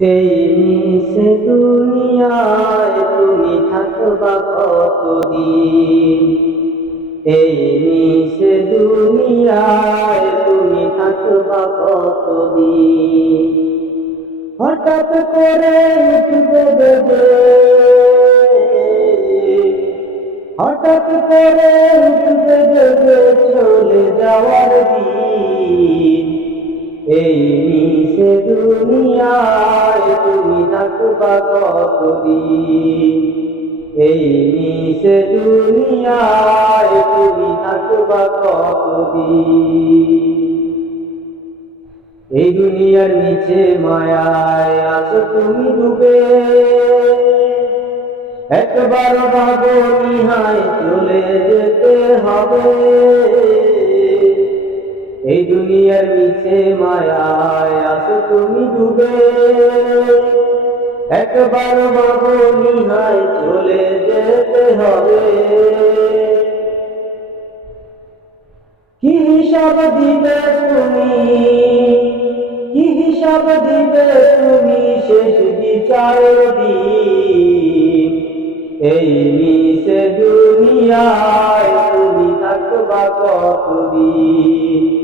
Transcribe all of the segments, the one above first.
এই মিশে দুনিয়ায় তুমি থাকবা কতদিন? এই মিশে দুনিয়ায় তুমি থাকবা কতদিন? হঠাৎ করে বেজে হঠাৎ করে বেজে চলে যাওয়ার দিন। এই মিশে দুনিয়ায় তুমি থাকবা কতদিন? এই মিশে দুনিয়ায় তুমি থাকবা কতদিন? এই দুনিয়ার নিচে মায়ায় আছো তুমি ডুবে। একবার ভাবো নিহায় চলে যেতে হবে। এই দুনিয়ার নিচে মায়ায় আছো তুমি ডুবে। একবার ভাবো নিহায় চলে যেতে হবে। কি হিসাব দিবে তুমি? কি হিসাব দিবে তুমি শেষ বিচার দিন? এই মিশে দুনিয়ায় তুমি থাকবা কতদিন?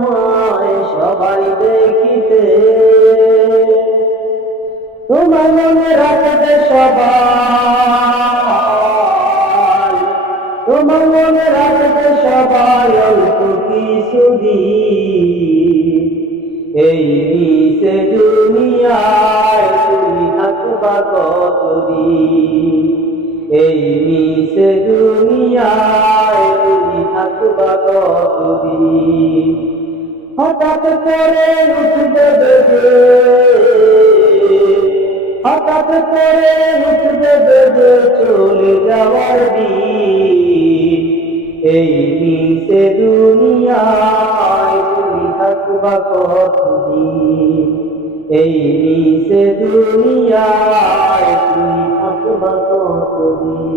সবাই দেখিতে। তোমার মনে রাখবে সবাই। তোমার মনে রাখবে সবাই অল্প কিছুদিন এই মিশে দুনিয়ায় তুমি থাকবা কতদিন? এই মিশে দুনিয়ায় তুমি থাকবা কতদিন? হঠাৎ করে উঠবে বেজে হঠাৎ করে উঠবে বেজে চলে যাওয়ার দিন। এই মিশে দুনিয়ায় তুমি থাকবা কতদিন? এই মিশে দুনিয়ায় তুমি থাকবা কতদিন?